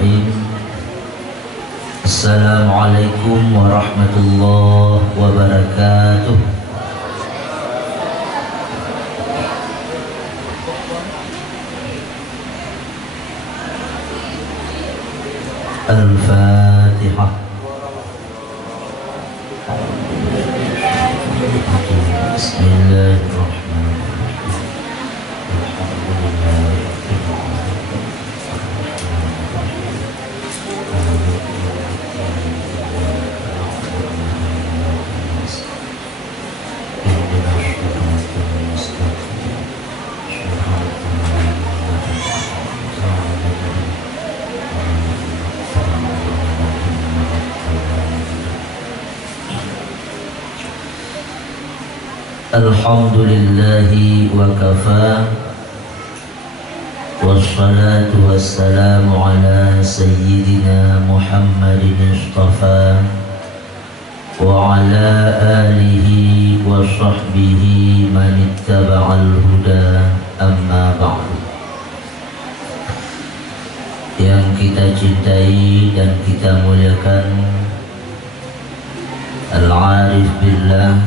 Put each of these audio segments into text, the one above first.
Bismillahirrahmanirrahim. Assalamualaikum warahmatullahi wabarakatuh. Al-Fatihah. Bismillahirrahmanirrahim. Alhamdulillahi wa kafa, wassalatu wassalamu ala sayyidina Muhammadin istafa wa ala alihi wa sahbihi man ittaba'al huda, amma ba'du. Yang kita cintai dan kita muliakan, Al-Arif Billah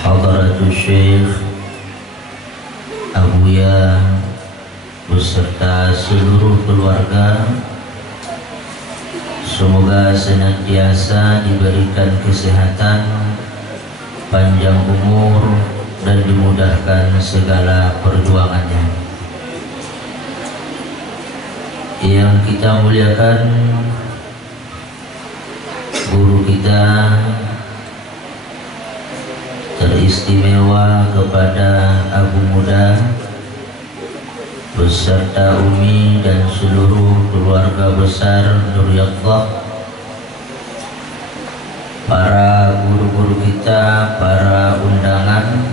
Hadratul Syekh Abuya beserta seluruh keluarga, semoga senantiasa diberikan kesehatan, panjang umur, dan dimudahkan segala perjuangannya. Yang kita muliakan, guru kita teristimewa kepada Abu Muda beserta Umi dan seluruh keluarga besar Nuriyatullah, para guru-guru kita, para undangan,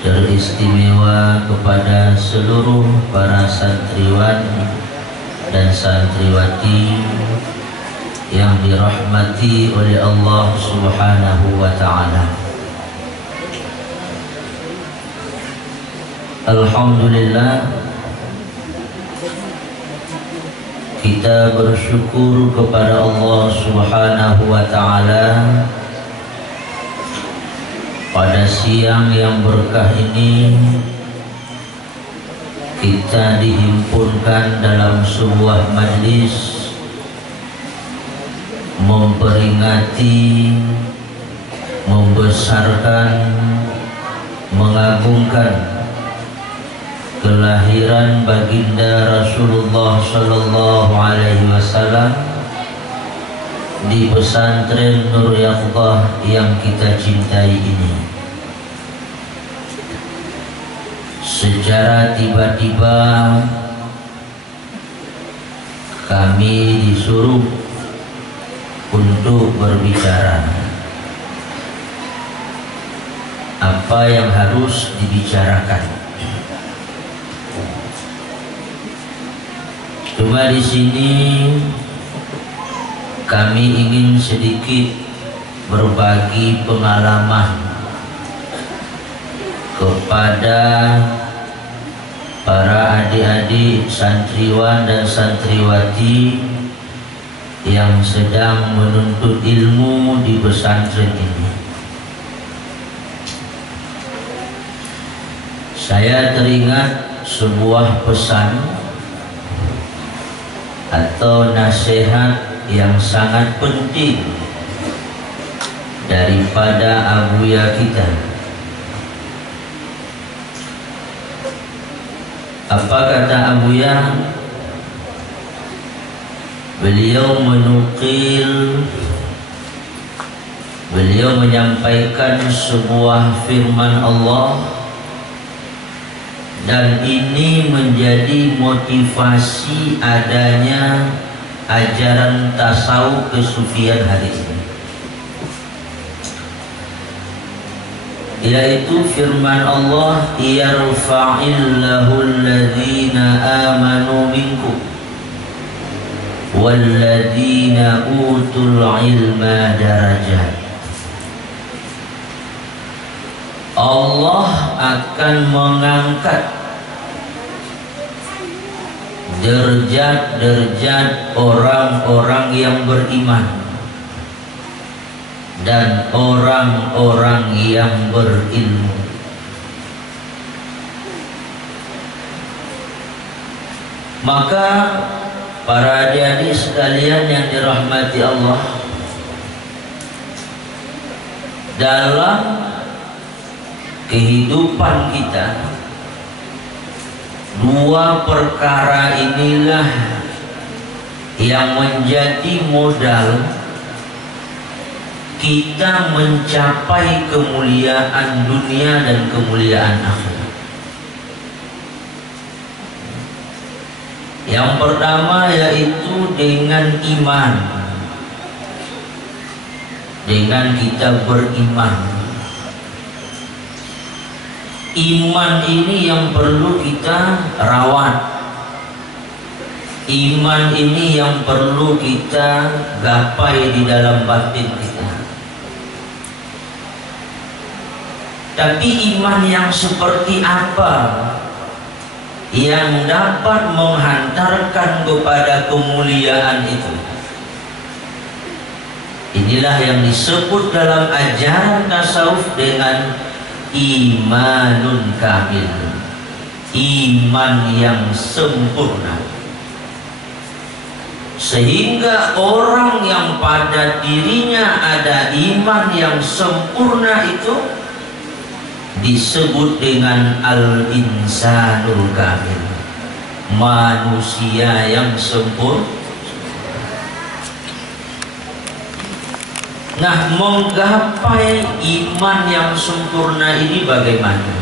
teristimewa kepada seluruh para santriwan dan santriwati yang dirahmati oleh Allah Subhanahu wa ta'ala. Alhamdulillah, kita bersyukur kepada Allah Subhanahu wa ta'ala pada siang yang berkah ini kita dihimpunkan dalam sebuah majlis memperingati, membesarkan, mengagungkan kelahiran baginda Rasulullah Sallallahu Alaihi Wasallam di pesantren Nuriyatullah yang kita cintai ini. Secara tiba-tiba kami disuruh untuk berbicara. Apa yang harus dibicarakan? Cuma di sini kami ingin sedikit berbagi pengalaman kepada para adik-adik santriwan dan santriwati yang sedang menuntut ilmu di pesantren ini. Saya teringat sebuah pesan atau nasihat yang sangat penting daripada abuya kita. Apa kata abuya? Beliau menyampaikan sebuah firman Allah, dan ini menjadi motivasi adanya ajaran tasawuf kesufian hari ini, yaitu firman Allah, yarfa'illahu alladhina amanu minkum walladzina utul ilma darajat. Allah akan mengangkat derajat orang-orang yang beriman dan orang-orang yang berilmu. Maka para adik-adik sekalian yang dirahmati Allah, dalam kehidupan kita, dua perkara inilah yang menjadi modal kita mencapai kemuliaan dunia dan kemuliaan akhirat. Yang pertama yaitu dengan iman. Dengan kita beriman. Iman ini yang perlu kita rawat. Iman ini yang perlu kita gapai di dalam batin kita. Tapi iman yang seperti apa yang dapat menghantarkan kepada kemuliaan itu? Inilah yang disebut dalam ajaran tasawuf dengan imanun kamil, iman yang sempurna. Sehingga orang yang pada dirinya ada iman yang sempurna itu disebut dengan al-insanul kamil, manusia yang sempurna. Nah, menggapai iman yang sempurna ini bagaimana?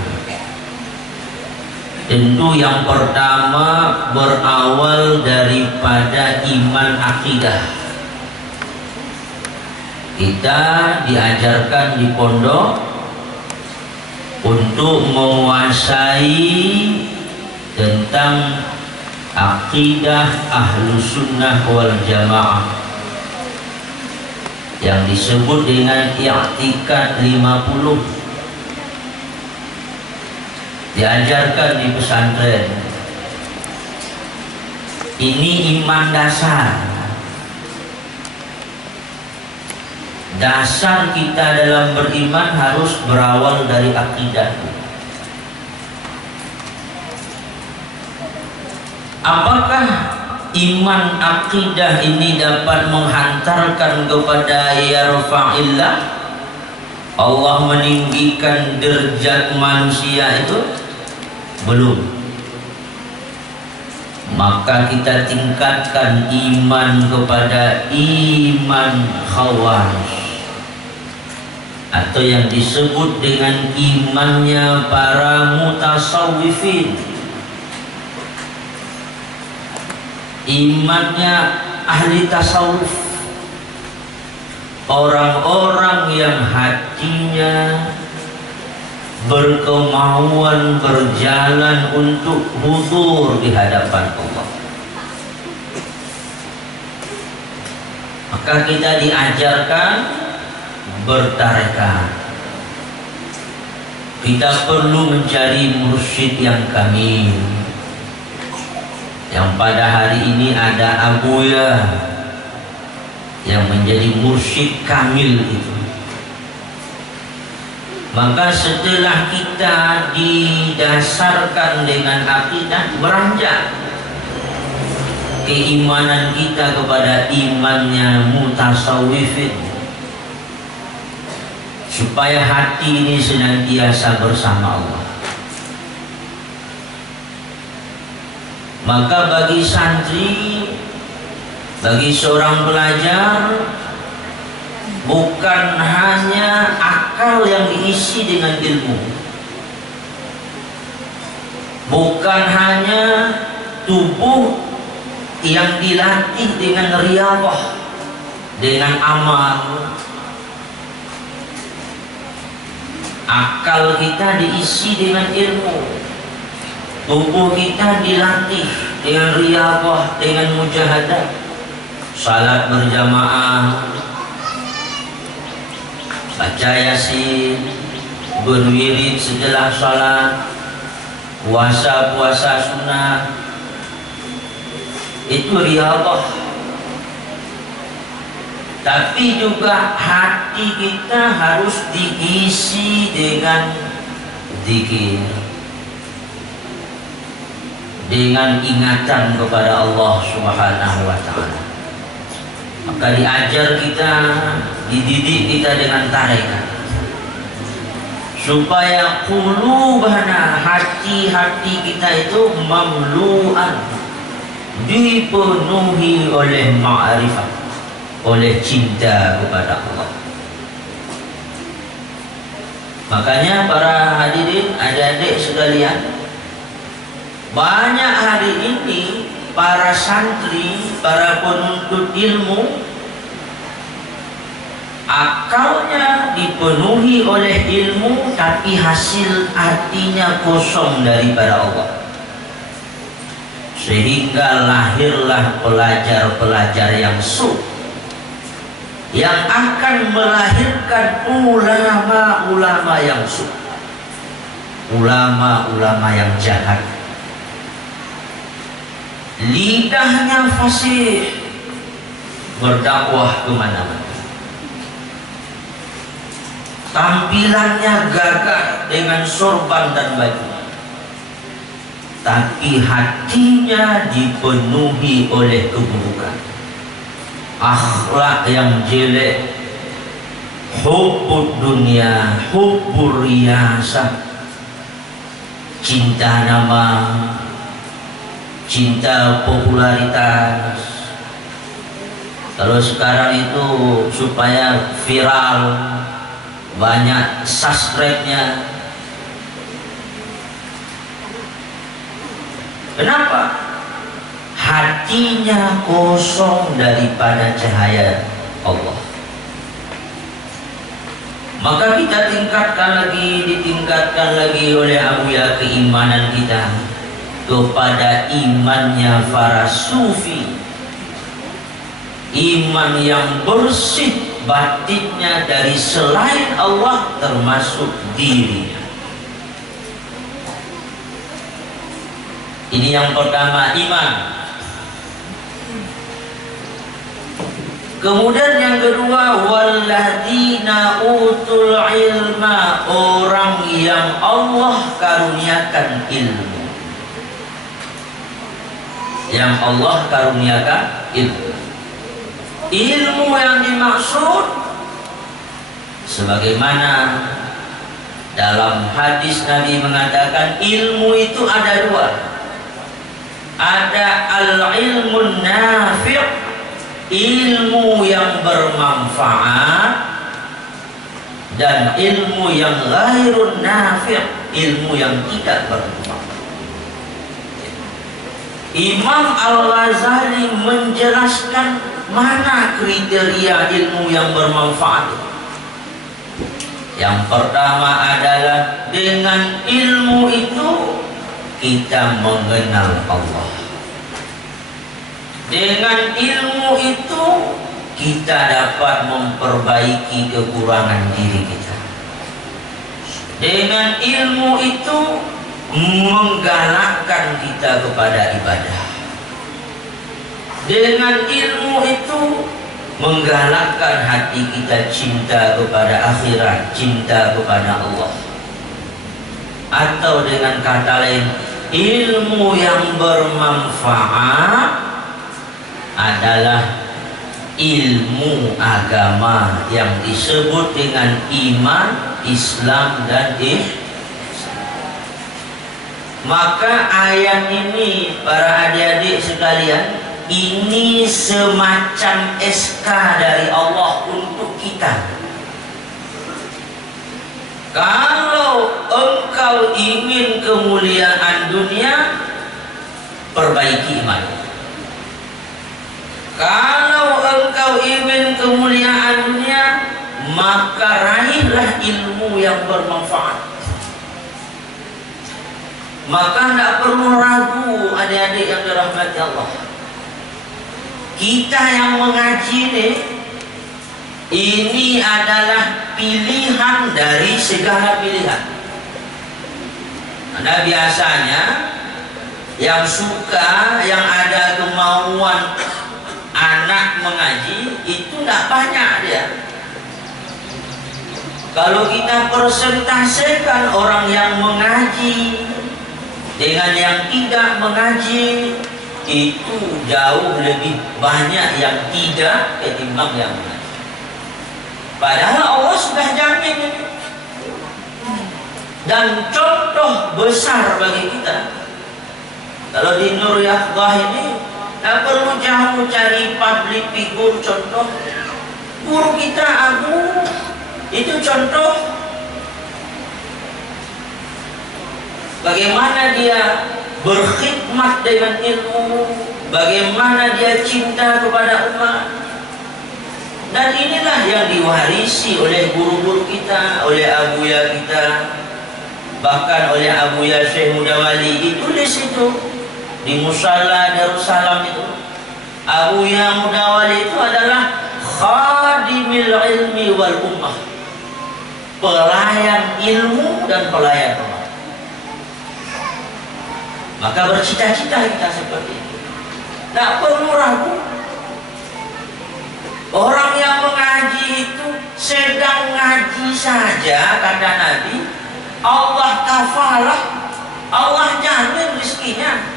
Tentu yang pertama berawal daripada iman akidah. Kita diajarkan di pondok untuk menguasai tentang akidah Ahlus Sunnah wal Jamaah yang disebut dengan i'tikad 50, diajarkan di pesantren. Ini iman dasar. Dasar kita dalam beriman harus berawal dari akidah. Apakah iman akidah ini dapat menghantarkan kepada yarfa'illah, Allah meninggikan derajat manusia itu? Belum. Maka kita tingkatkan iman kepada iman khawarij, atau yang disebut dengan imannya para mutasawwifin, imannya ahli tasawuf, orang-orang yang hatinya berkemauan berjalan untuk hudur di hadapan Allah. Maka kita diajarkan bertarekat. Kita perlu mencari mursyid yang kamil, yang pada hari ini ada Abuya yang menjadi mursyid kamil itu. Maka setelah kita didasarkan dengan akidah, beranjak keimanan kita kepada imannya mutasawwifin, supaya hati ini senantiasa bersama Allah. Maka bagi santri, bagi seorang pelajar, bukan hanya akal yang diisi dengan ilmu, bukan hanya tubuh yang dilatih dengan riyadhah, dengan amal. Akal kita diisi dengan ilmu, tubuh kita dilatih dengan riyadhah, dengan mujahadah, salat berjamaah, baca yasin, berwirid setelah salat, puasa sunnah. itu riyadhah. Tapi juga hati kita harus diisi dengan zikir, dengan ingatan kepada Allah Subhanahu wa ta'ala. Maka diajar kita, dididik kita dengan tarekat, supaya qulubana, hati-hati kita itu mamlu'an, dipenuhi oleh ma'rifat, oleh cinta kepada Allah. Makanya para hadirin, adik-adik sekalian, banyak hari ini para santri, para penuntut ilmu, akalnya dipenuhi oleh ilmu, tapi hasil hatinya kosong daripada Allah. Sehingga lahirlah pelajar-pelajar yang su, yang akan melahirkan ulama-ulama yang su, ulama-ulama yang jahat. Lidahnya fasih, berdakwah kemana-mana. Tampilannya gagah dengan sorban dan baju, tapi hatinya dipenuhi oleh keburukan, akhlak yang jelek, hubbud dunia, hubbur riyasah, cinta nama, cinta popularitas. Kalau sekarang itu supaya viral, banyak subscribe-nya. Kenapa? Hatinya kosong daripada cahaya Allah. Maka kita ditingkatkan lagi oleh Abuya keimanan kita kepada imannya para sufi, iman yang bersih batinnya dari selain Allah, termasuk dirinya. Ini yang pertama, iman. Kemudian yang kedua, walladzina utul ilma, orang yang Allah karuniakan ilmu. Yang Allah karuniakan ilmu. Ilmu yang dimaksud sebagaimana dalam hadis Nabi mengatakan, ilmu itu ada dua. Ada al-ilmun nafi', ilmu yang bermanfaat, dan ilmu yang ghairun nafi', ilmu yang tidak bermanfaat. Imam Al-Ghazali menjelaskan mana kriteria ilmu yang bermanfaat. Yang pertama adalah dengan ilmu itu kita mengenal Allah. Dengan ilmu itu kita dapat memperbaiki kekurangan diri kita. Dengan ilmu itu menggalakkan kita kepada ibadah. Dengan ilmu itu menggalakkan hati kita cinta kepada akhirat, cinta kepada Allah. Atau dengan kata lain, ilmu yang bermanfaat adalah ilmu agama yang disebut dengan iman, Islam, dan ihsan. Maka ayat ini para adik-adik sekalian, ini semacam SK dari Allah untuk kita. Kalau engkau ingin kemuliaan dunia, perbaiki iman. Kalau engkau ingin kemuliaan dunia, maka raihlah ilmu yang bermanfaat. Maka tidak perlu ragu adik-adik yang dirahmati Allah. Kita yang mengaji ini adalah pilihan dari segala pilihan. Karena biasanya yang suka, yang ada kemauan Kalau kita persentasekan orang yang mengaji dengan yang tidak mengaji, itu jauh lebih banyak yang tidak ketimbang yang mengaji. Padahal Allah sudah jamin ini. Dan contoh besar bagi kita, kalau di Nur Yaqdah ini tak perlu jauh cari public figure contoh. Guru kita Abu itu contoh bagaimana dia berkhidmat dengan ilmu, bagaimana dia cinta kepada umat. Dan inilah yang diwarisi oleh guru-guru kita, oleh abuya kita, bahkan oleh abuya Syekh Mudawali. Ditulis itu di Musalla Darussalam itu, abuya Mudawali itu adalah khadimil ilmi wal ummah, pelayan ilmu dan pelayan umat. Maka bercita-cita kita seperti itu, tak perlu ragu. Orang yang mengaji itu sedang ngaji saja, kata Nabi, Allah kafalah, Allah jamin rezekinya.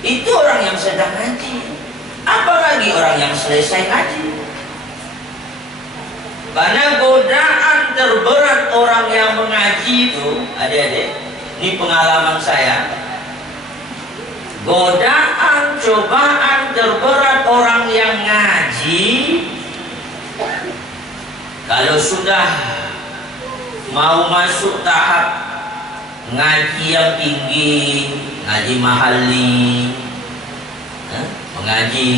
Itu orang yang sedang ngaji. Apalagi orang yang selesai ngaji. Karena godaan terberat orang yang mengaji itu, adik-adik, ini pengalaman saya, godaan, cobaan terberat orang yang ngaji, kalau sudah mau masuk tahap ngaji yang tinggi, ngaji mahali, mengaji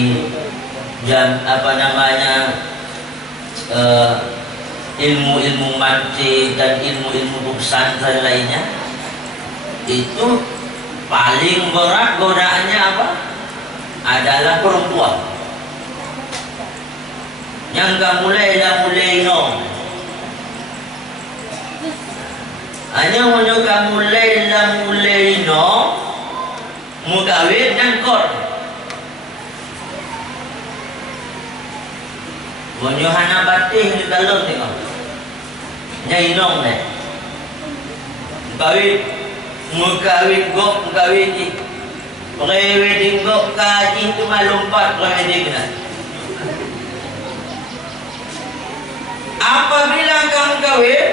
jam ilmu-ilmu mantik dan ilmu-ilmu pesantren lainnya, itu paling berat godaannya apa? Adalah perempuan. Yang gak mulai no. Hanya menyoka mulai no, mukawin dan kor. Menyohana batih di dalam tengok. Nyai nong ne. Mukawin gok, mukawin di wedding gok kaji itu malumpat wedding na. Apabila kamu kawin,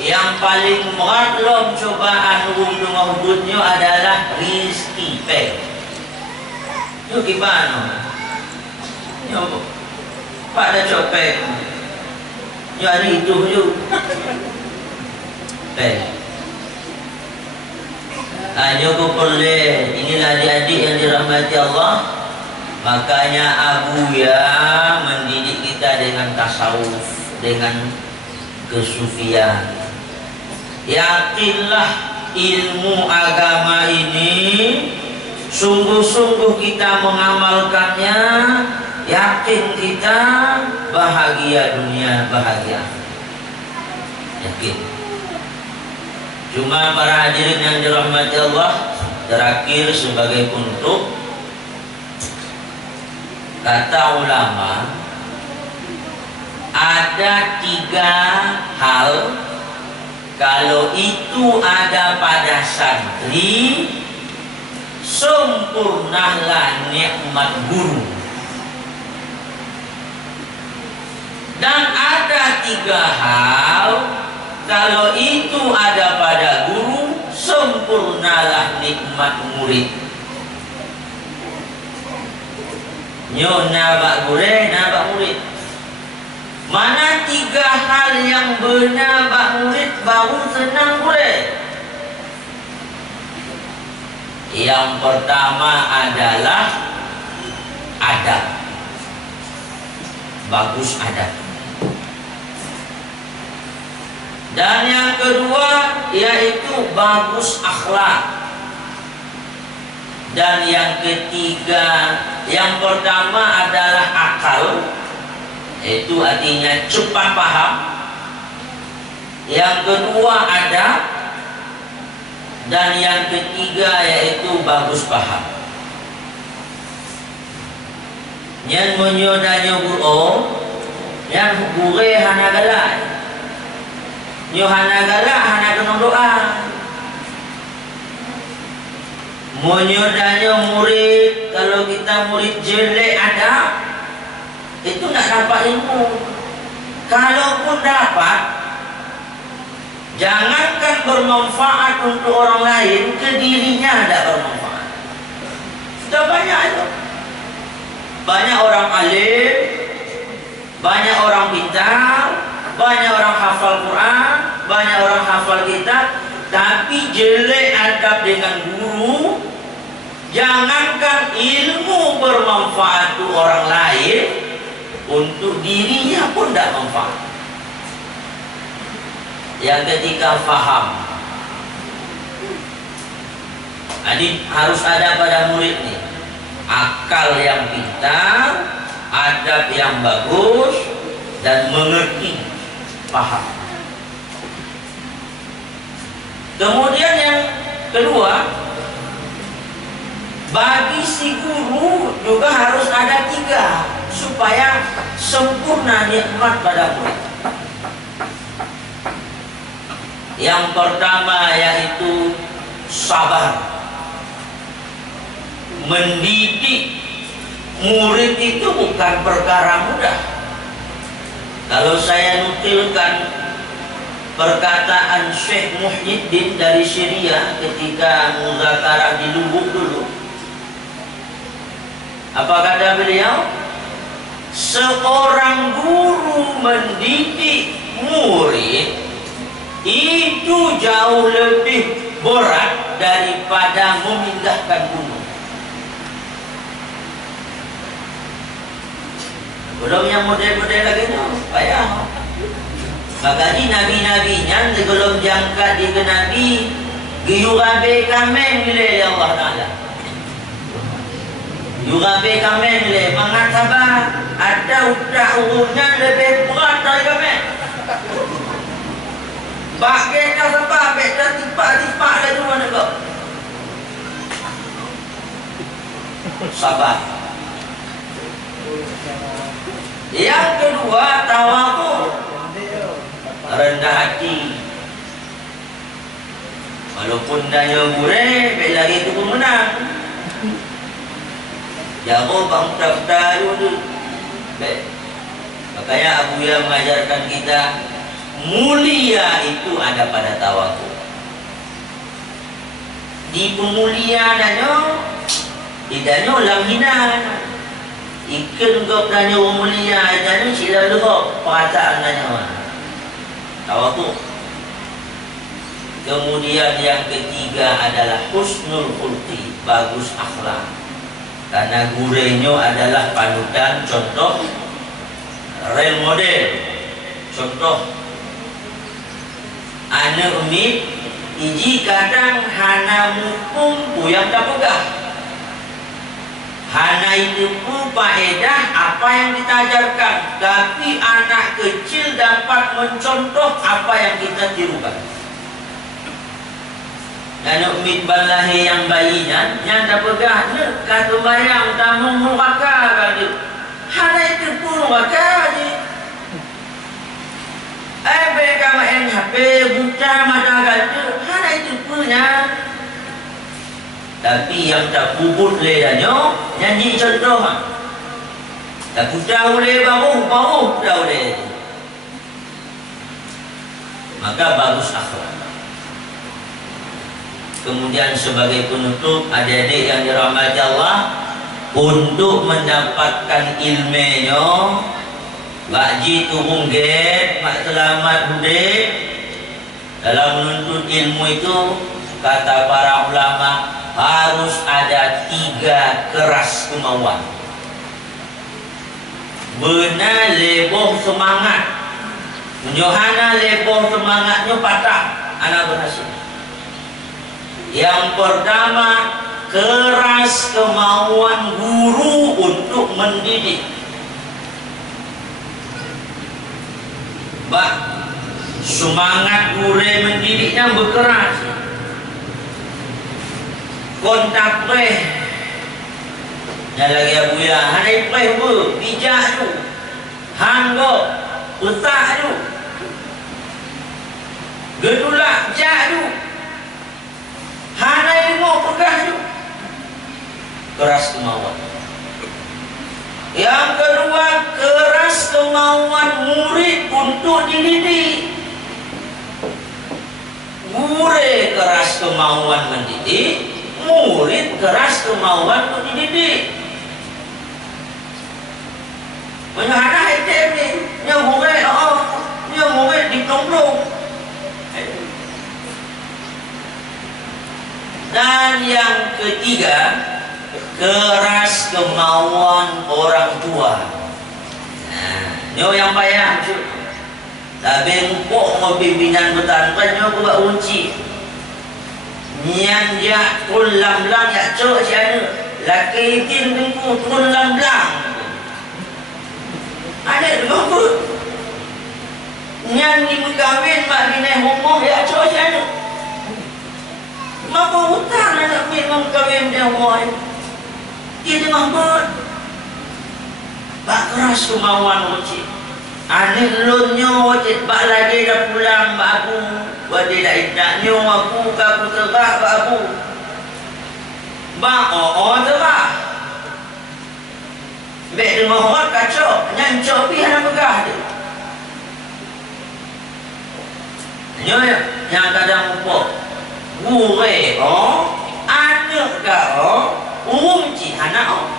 yang paling berat lom cobaan hubung hududnya adalah rizki pek. Itu gimana? Yo, pada copek. Yo hari itu yo. Pek. Hanya boleh, inilah adik-adik yang dirahmati Allah. Makanya abuya mendidik kita dengan tasawuf, dengan kesufian. Yakinlah ilmu agama ini, sungguh-sungguh kita mengamalkannya, yakin kita bahagia dunia, bahagia akhirat. Yakin. Cuma para hadirin yang dirahmati Allah, terakhir sebagai penutup, kata ulama, ada 3 hal kalau itu ada pada santri, sempurnalah nikmat guru. Dan ada 3 hal kalau itu ada pada guru, sempurnalah nikmat murid. Nyo nabak gure, nabak murid. Mana 3 hal yang benar bak murid baru senang gure? Yang pertama adalah adab. Bagus adab. Dan yang kedua yaitu bagus akhlak. Dan yang ketiga, yang pertama adalah akal, itu artinya cepat paham. Yang kedua adab, dan yang ketiga yaitu bagus paham. Yang menyodanya guru, yang gure hana galai. Yohana galak, hana kena doa. Menyodanya murid, kalau kita murid jelek ada, itu nak dapat ilmu. Kalaupun dapat, jangankan bermanfaat untuk orang lain, ke dirinya tidak bermanfaat. Sudah banyak itu. Banyak orang alim, banyak orang pintar, banyak orang hafal Quran, banyak orang hafal kitab, tapi jelek adab dengan guru. Jangankan ilmu bermanfaat untuk orang lain, untuk dirinya pun tidak manfaat. Yang ketika faham, jadi harus ada pada murid nih akal yang pintar, adab yang bagus, dan mengerti, paham. Kemudian yang kedua, bagi si guru juga harus ada 3 supaya sempurna nikmat pada murid. Yang pertama yaitu sabar. Mendidik murid itu bukan perkara mudah. Kalau saya nutilkan perkataan Syekh Muhyiddin dari Syria ketika muzakarah di Lubuk dulu, apa kata beliau? Seorang guru mendidik murid itu jauh lebih berat daripada memindahkan gunung. Belum yang model-model lagi tu, payah. Makanya nabi-nabinya sebelum jangka di Nabi, giyurabe kamen milih Allah Ta'ala. Yurabe kamen le mengatakan ada udah urutnya lebih berat dari kamen. Pakai dah sampai beda tipak-tipak lagi mana kau? Sabar. Yang kedua tawakal, rendah hati. Walaupun daya murah, lagi itu pun menang. Jago bangsa dulu. Baik. Makanya Abu Ya mengajarkan kita mulia itu ada pada tawakal. Di pemuliaannya tidaknya ulang hina. Ikan kau tanya mulia idanya sila lupa perasaan nanya. Tawakal. Kemudian yang ketiga adalah husnul khulqi, bagus akhlak. Karena gurunya adalah panutan, contoh, role model, contoh. Anak umit, iji kadang hana mukum yang tak pegah. Hana itu pun faedah apa yang kita ajarkan, tapi anak kecil dapat mencontoh apa yang kita tirukan. Dan umit balahi yang bayinya, yang tak pegah, kata bayang tamu muaka kali. Hana itu pun muaka je. Mereka main HP, buka mata kata, hana itu punya. Tapi yang tak bubut ledanya, nyanyi contoh. Tak putar boleh baru putar boleh. Maka bagus akhlak. Kemudian sebagai penutup, adik-adik yang dirahmati Allah, untuk mendapatkan ilmunya, wajib turun gate, mak selamat hudik. Dalam menuntut ilmu itu, kata para ulama, harus ada 3 keras kemauan. Benar leboh semangat. Menjohana leboh semangatnya patah, anak berhasil. Yang pertama, keras kemauan guru untuk mendidik. Semangat guru mendidiknya berkeras. Kontak pleh. Yang lagi Abu Ya, hanai pleh bu, bijak tu. Hanggo, utak tu. gedulak jadu hana ilmu pegah tu keras kemauan. Yang kedua, keras kemauan murid untuk dididik. Murid keras kemauan mendidik, murid keras kemauan untuk dididik. Menyahana hitam ni, dia murid diplom-plom. Dan yang ketiga, keras kemauan orang tua. Nyo yang payah tu. Tapi empuk mau pimpinan bertanpan nyo buat unci. Nyan jak tulam lang ya cok si anu. Laki tin tengku tulam lang. Ada tu. Nyan ni mengkawin mak bini homo ya cok si anu. Maka hutang anak memang kawin dia homo. Dia mampu bak keras kemauan wajib. Anik lunyo wajib bak lagi dah pulang bak aku. Wajib dah idaknya aku kaku terah bak aku. Bak terah. Bek dengar orang kacau. Nyancok pergi anak megah dia. Nyo yang kadang upok. Gure anak kau. Umci anak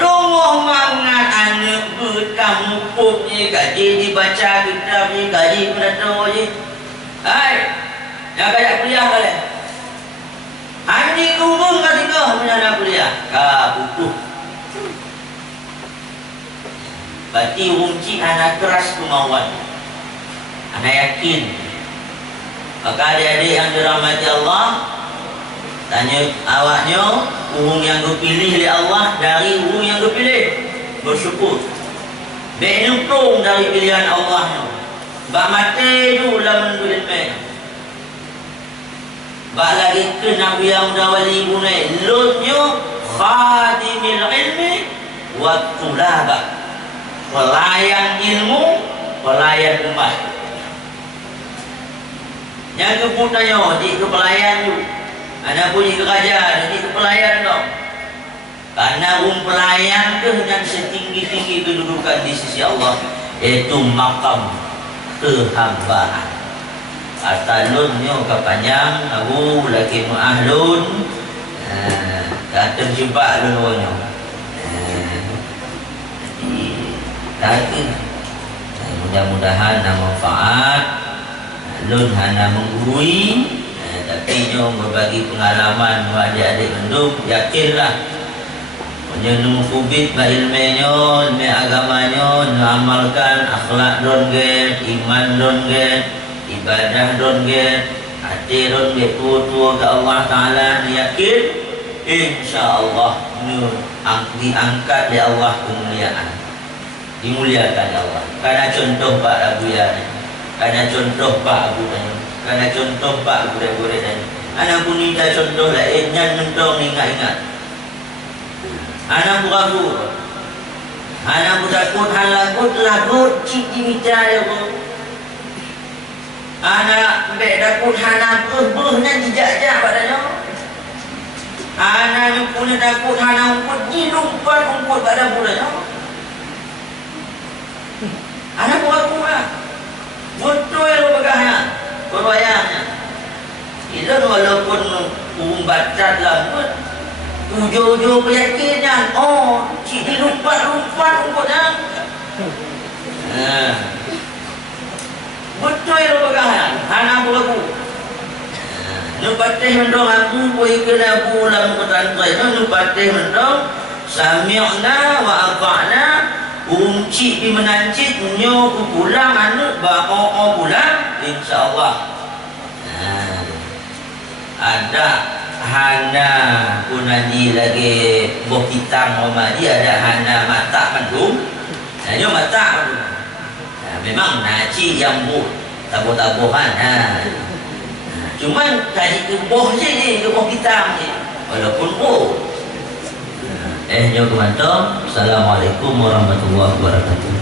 rumah mangan anak berkamu pupnya gaji dibaca kitab ni gaji penato ni. Hai, yang kayak kuliah kali. Andi kumung kat tinggal punya anak kuliah. Butuh. Berarti umci anak keras kemauan. Anak yakin. Maka adik-adik yang dirahmati Allah, tanya awaknya, urung yang dipilih oleh Allah dari urung yang dipilih. Bersyukur. Bek nyuplung dari pilihan Allah. Bak mati tu lah mendulit main. Bak lagi ke Nabi yang dawali bunai. Lutnya khadimil ilmi wa tulaba. Pelayan ilmu, pelayan umat. Yang kepunanya di kepelayan tu. Anak punya kerajaan, jadi kepelayan dong. Karena pelayan tu dengan setinggi-tinggi kedudukan di sisi Allah, yaitu makam kehambaan. Atalunnya kepanjang, Abu laki mu'ahlun, tak terjebak dulunya. Jadi, mudah-mudahan ada manfaat, lun hana menggurui. Tapi nyo berbagi pengalaman adik-adik mendung, yakinlah menyenung kubit ba ilmenyo, ilmu agamanya, amalkan akhlak dongen, iman dongen, ibadah dongen, hati dongen tua ke Allah Ta'ala, yakin insyaAllah diangkat oleh Allah kemuliaan, dimuliakan Allah. Karena contoh Pak Abu ya, karena contoh Pak Abu tanya, karena contoh Pak gure-gure tadi. Anak pun minta contoh lain, jangan mentong ingat-ingat. Anak ragu, anak takut lagut cik dibicara pun. Anak takut anak berbuhnya dijak-jak padanya. Anak punya takut anak umput dilumpat pada budanya. Anak ragu lah. Betul yang begahnya. Berbayangnya itu walaupun umbacat lah pun ujung-ujung keyakinan cik dilumpat-lumpat umputnya. Betul yang berkata anak berlaku nupatih mendong aku boleh kena bulan bertantai itu nupatih mendong sami'na wa ata'na cik di menancit nyo pulang anu ba'o pulang insyaAllah. Ada hana punaji lagi boh kitang omaji ada hana mata mendung. Nyo mata mendung. Memang naci yang bu tabuh-tabuhan. Cuman kaji ke boh je ni, ke boh kitang ni. Walaupun boh. Nyo kemantom. Assalamualaikum warahmatullahi wabarakatuh.